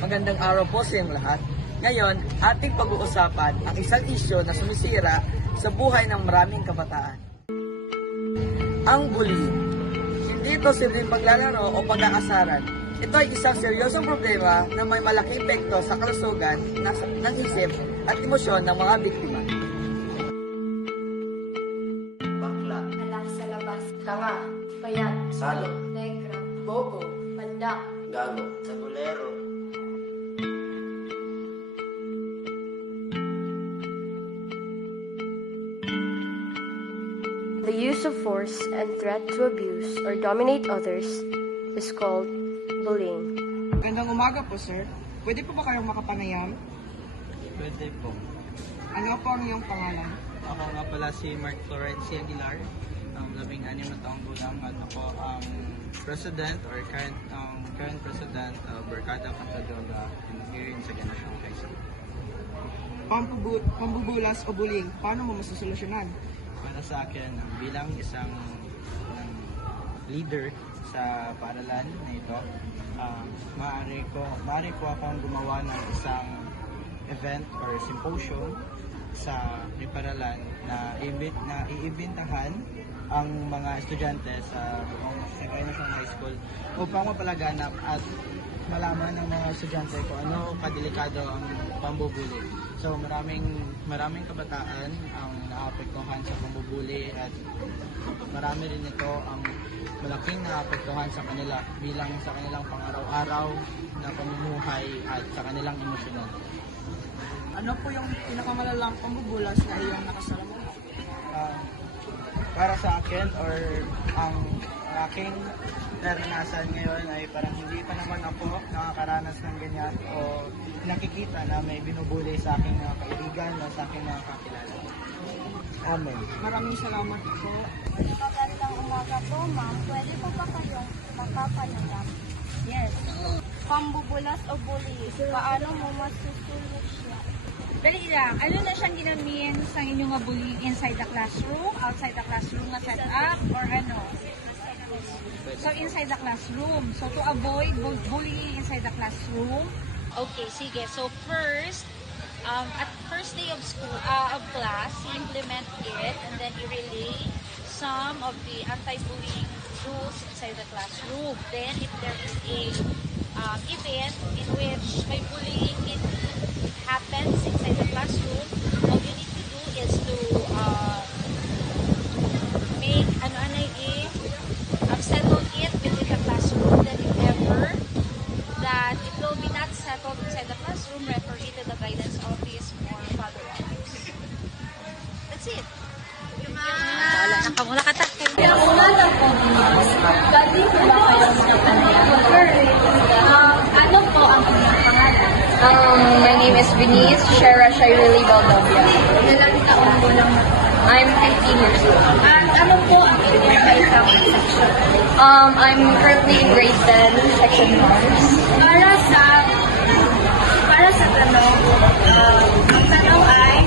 Magandang araw po sa inyong lahat. Ngayon, ating pag-uusapan ang isang isyu na sumisira sa buhay ng maraming kabataan. Ang bullying. Hindi ito simpleng paglalaro o pag-aasaran. Ito ay isang seryosong problema na may malaking epekto sa kalusugan ng isip at emosyon ng mga biktima. Bakla, Anak sa labas, tanga, payat, salo, negra, bobo, pandak, gago, sagulero. The use of force and threat to abuse or dominate others is called bullying. Magandang umaga po, sir. Pwede po ba kayong makapanayam? Pwede po. Ano po ang iyong pangalan? Ako nga pala si Mark Florencia Aguilar, 16 na taong gulang at ako ang president or current president of Barkada Pantadroga here in Second National High School. Pambubulas o bullying, paano mo masusolusyonan? Para sa akin, bilang isang leader sa paaralan na ito, maaari ko akong gumawa ng isang event or symposium sa paaralan na iimbitahan ang mga estudyante sa Second National High School upang mapalaganap at malaman ng mga estudyante kung ano kadelikado ang pambubuli. So maraming kabataan ang naapektuhan sa pambubuli at marami rin ito ang malaking naapektuhan sa kanila bilang sa kanilang pang-araw-araw na pamumuhay at sa kanilang emosyon. Ano po yung pinakamalalang pambubulas na iyong nakasalamuha? Para sa akin or ang aking naranasan ngayon ay parang hindi pa naman ako nakakaranas ng ganyan o nakikita na may binubuli sa aking mga kaibigan o sa aking mga kakilala. Amen. Maraming salamat po. Magandang umaga po, ma'am. Pwede po ba kayong makapanayam? Yes. Pambubulas o bullying, paano mo masusolusyon? Dali lang, ano na siyang ginamin sa inyong nga bullying inside the classroom, outside the classroom nga set up, or ano? So, inside the classroom. So, to avoid bullying inside the classroom. Okay, sige. So first, at first day of school, of class, you implement it and then you relay some of the anti-bullying rules inside the classroom. Then, if there is a event in which may bullying happens inside the classroom, all you need to do is to make settle it within the classroom. Then, if ever that it will be not settled inside the classroom, refer it to the guidance office for follow-ups. That's it. Wala na ka mula katak. Umaga po, ma'am. Pwede po ba kayong makapanayam? Ano po ang inyong pangalan? My name is Venice Shera Shairili Valdovia. Ilang taon po lang na po? I'm 15 years old. At ano po ang inyong kaisang section? I'm currently in grade 10, section norms. Para sa tanong, ang tanong ay,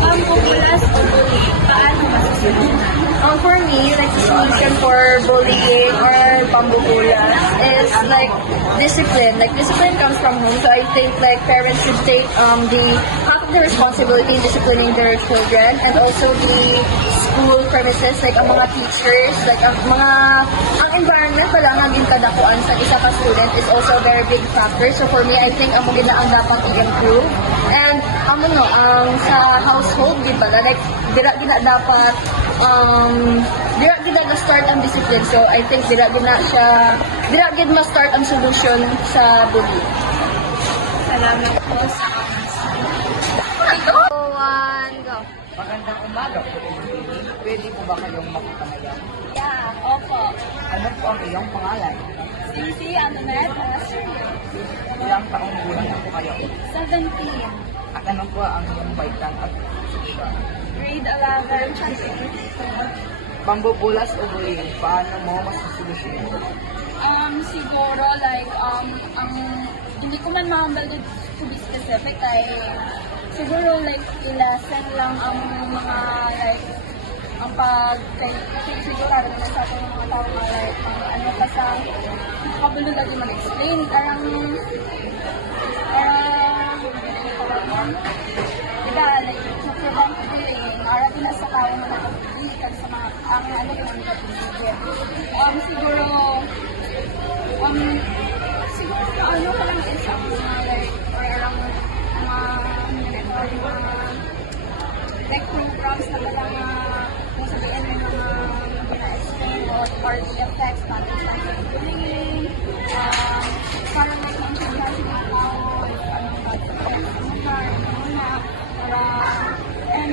pambubulas o bullying, paano masusolusyonan? For me, like the solution for bullying or pambubulas is like discipline. Like discipline comes from home, so I think like parents should take the half of the responsibility in disciplining their children, and also the school premises, like ang mga teachers, like ang environment pala nga din kadakuan sa isa ka student is also a very big factor. So for me, I think ang ang dapat i-improve. And sa household, di ba, like dira dapat dira gid na-start ang discipline. So I think dira gid ma-start ang solution sa bullying. Salamat po sa Go. Magandang umaga po. Pwede po ba kayong makapanayam? Yeah, opo. Ano po ang iyong pangalan? Sisi, ano na? Ilang taong gulang na po kayo? 17. At ano po ang iyong baitan at seksyon? Grade 11. Pambubulas o bullying, paano mo masusolusyonan? Siguro, like, hindi ko man mahambal to be specific, ay siguro, like, i-lesson lang ang mga, like, ang sigurado na sa ating mga tao na, like, ano ka sa, kabalo lagi mag-explain, parang, diba, like, to prevent bullying, or sa tao na nakapilitan sa mga, ang ano yung nakapilitan. Siguro, ano ka lang din sa mga, like, or around, like, programs na lang, kung sabihin may mga pina-explain or the effects natin sa bullying, parang like, maintindihan sa mga tao, anong and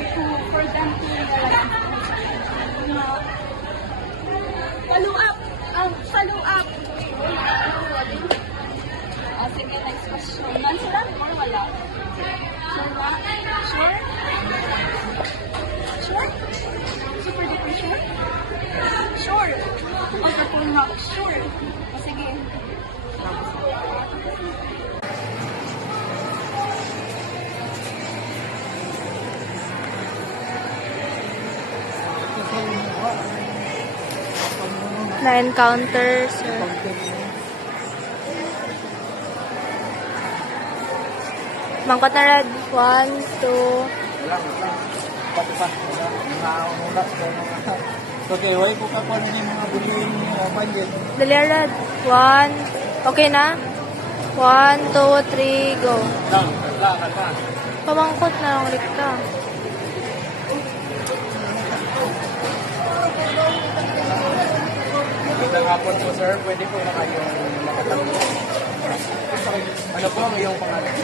for them to realize follow up. Sige, next question. Answer or wala? Sure ba? Sure? Sure? Super duper sure? Sure. O super rock? Sure. O sige. Na-encounter, sir. Mangkot na red. 1, 2. Pati pa. Mga okay, why po ka po yung mga bullying budget? Dali red. 1. Okay na? 1, 2, 3, go. Lang. Pamangkot na lang ulit ka. Magandang hapon po, sir. Pwede po na kayong makatanong. Ano po ang iyong pangalan?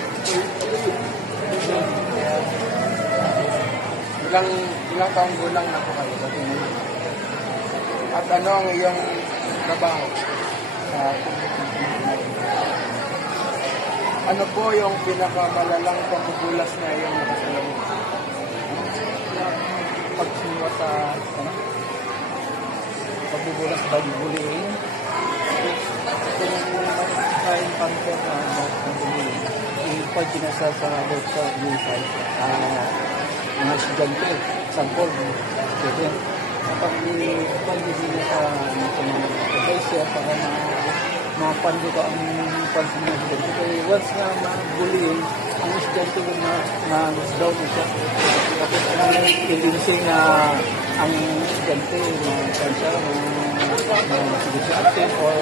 Ilang taong gulang na po kayo? At ano ang iyong trabaho? Ano po yung pinakamalalang pagbubulas na iyong nakasalamin? Pagsimula sa pagbubulas by bullying. Sa encounter na bullying, pag kinasa sa about sa inside, mga estudyante, sample, student, kapag hindi sa mga advisor para mapando ka ang pansin ng estudyante. Kaya once na bullying, ang estudyante na-down na siya. Tapos ang tendency na ang estudyante na active or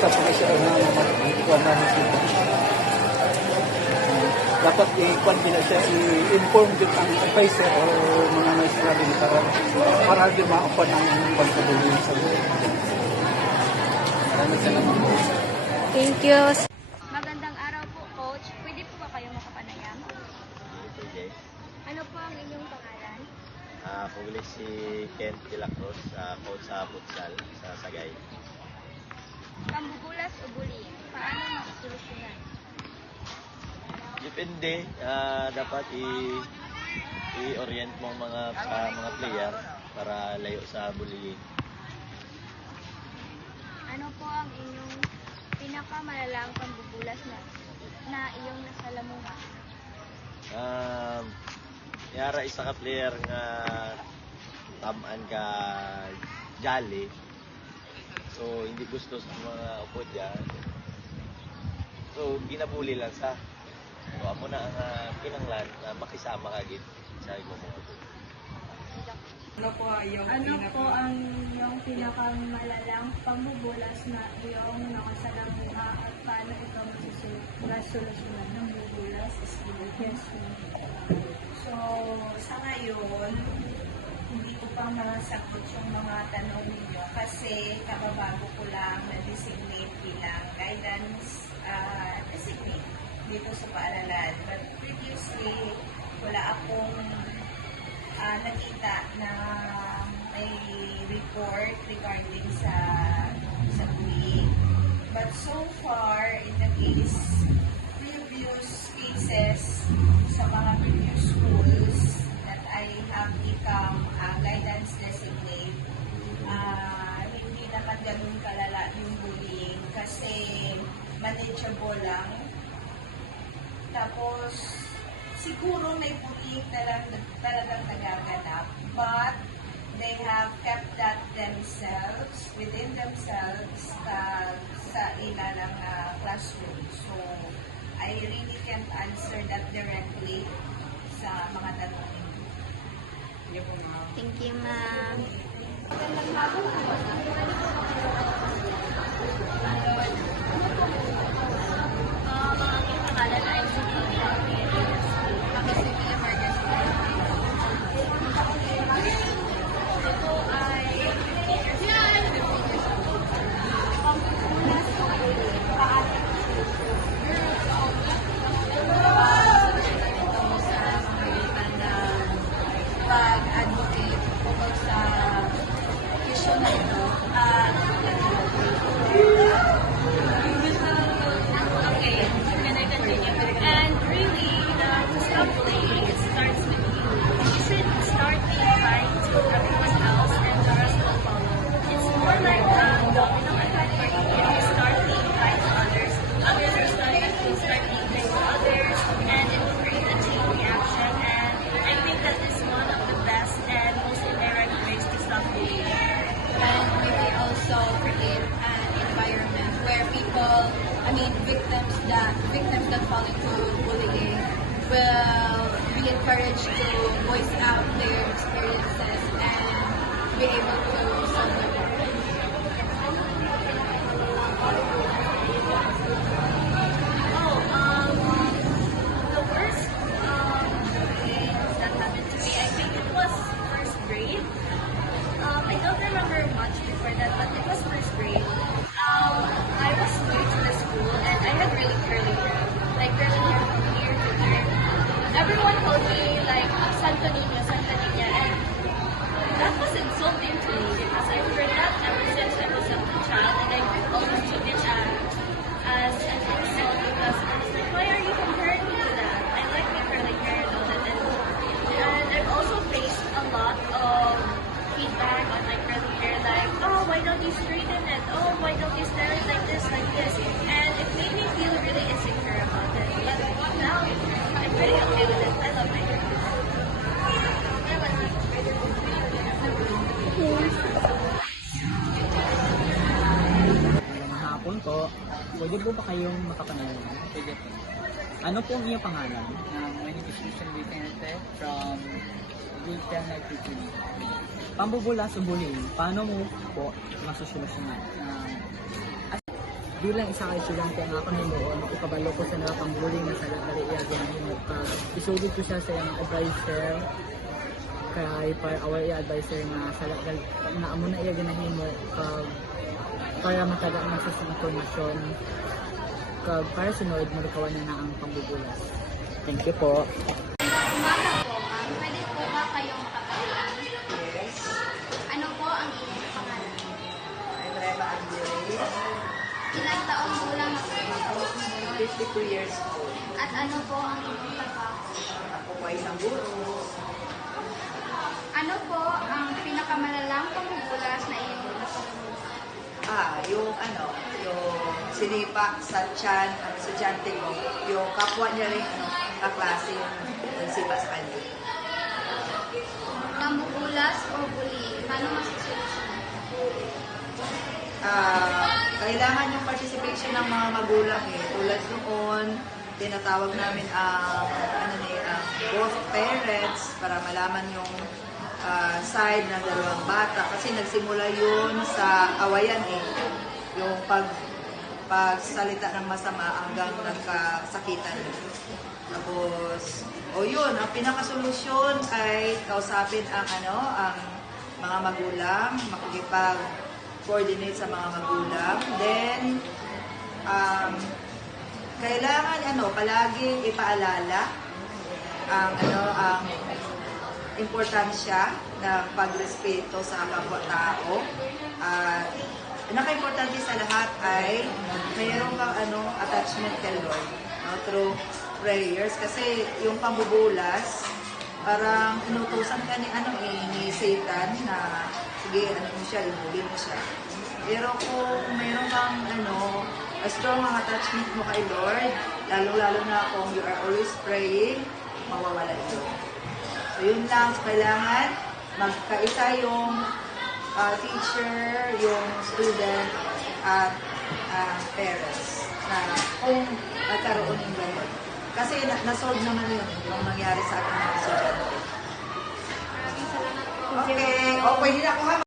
sa pagkasya na magkikuha na dapat i-inform din ang advisor o mga maestra din para din ma-open ang pagkabulong sa buhay. Maraming salamat po. Thank you. Magandang araw po, Coach. Pwede po ba kayo makapanayam? Okay. Ano po ang inyong pangalan? Pugli si Kent de la Cruz, coach sa futsal sa Sagay. Pambubulas o bullying? Paano masolusyonan? Depende, dapat i-orient mo ang mga player para layo sa bullying. Ano po ang inyong pinakamalalang pambubulas na iyong nasalamuhan? Yara isa ka player nga tamaan ka jolly. So hindi gusto sa mga upod yan. So ginabuli lang sa. So amo na ang kinanglan na makisama ka gid sa imo mo. Ano po ang iyong pinakamalalang pambubulas na iyong nakasalamuha at paano ito masolusyonan ng bubulas? Yes, So, sa ngayon, hindi ko pa masagot yung mga tanong ninyo kasi kababago ko lang na-designate bilang guidance designate dito sa paaralan. But previously, wala akong nakita na may report regarding sa bullying. But so far, in the previous cases sa mga previous schools that I have become guidance designate, hindi naman ganun kalala yung bullying kasi manageable lang. Tapos, siguro may bullying talagang nagaganap, but they have kept that within themselves sa ilalang classroom. So, I really can't answer that directly sa mga tanong ninyo. Thank you, ma'am. Ang pangalan ay Sophia. Kami City Emergency. Ito ay 15 years old. Pampulas o paating pag-advocate tungkol sa issue na ito at Okay, can I continue? And really, to stop playing, it starts with you. You should start being kind to everyone else and the rest will follow. It's more like a domino effect where if you start being kind to others, others will start being kind to others, and it will create a chain reaction. And I think that is one of the best and most indirect ways to stop bullying. And maybe also create an environment where victims that fall into bullying will be encouraged to voice out their experiences and be able to solve their problems. The worst things that happened to me, I think it was first grade. I don't remember much before that, but it was first grade. I was new to the school and I had really curly hair. Like curly hair from here to here. Everyone called me like Santa Nina, and that was insulting to me because I've heard that ever since I was a child, and I always took it as an insult because I was like, why are you comparing me to that? I like my curly hair and all that. And I've also faced a lot of feedback on my curly hair, like, oh, why don't you straighten it? Oh, why don't you style it like this, like this? And it made me feel really insecure about it. But now, I'm very okay with it. I love my hair. Magandang hapon po. Pwede po ba kayong makapanayam? Pwede po. Ano po ang iyong pangalan? My name is Christian Vicente from Grade 10 Nagtitili. Pambubula sa bullying, paano mo po masusolusyonan? Bilang isa ka estudyante ang ako nimo, makipabalo ko sa nakapang bullying na sa dali iya ginahimo ka. Isugod ko siya sa iyang advisor kay para our advisor na sa na amo na iya ginahimo kag para mataga na sa informasyon kag para sunod malikawan na ang pambubulas. Thank you po. Umaga po, ma'am. Pwede po ba kayong makapanayam? yes, Ano po ang inyong pangalan? I'm Reba Angeles, Ilang taong gulang na po? 52 years old. At ano po ang inyong trabaho? Ako po ay isang guro. Ano po ang pinakamalalang pambubulas na inyong napamumulan? Yung sinipa sa tiyan, ang estudyante ko, yung kapwa niya rin, kaklase yung nagsipa sa kanya. Pambubulas o bullying? Paano masusolusyonan? Kailangan yung participation ng mga magulang Tulad noon, tinatawag namin both parents para malaman yung side ng dalawang bata. Kasi nagsimula yun sa awayan Yung pagsalita ng masama hanggang nagkasakitan. Tapos, yun, ang pinakasolusyon ay kausapin ang mga magulang, makikipag-coordinate sa mga magulang. Then, kailangan palaging ipaalala ang importansya ng pagrespeto sa kapwa-tao. Pinaka-importante sa lahat ay mayroong kang attachment kay Lord through prayers. Kasi yung pambubulas, parang inutusan ka ni Satan na sige, mo siya, ibuli mo siya. Pero kung mayroon kang a strong attachment mo kay Lord, lalo-lalo na kung you are always praying, mawawala ito. So yun lang, kailangan magkaisa yung teacher, yung student, at parents. Na kung nagkaroon ng ganun. Kasi nasolve naman yun yung nangyari sa ating mga estudyante. Okay, pwede na ako ha.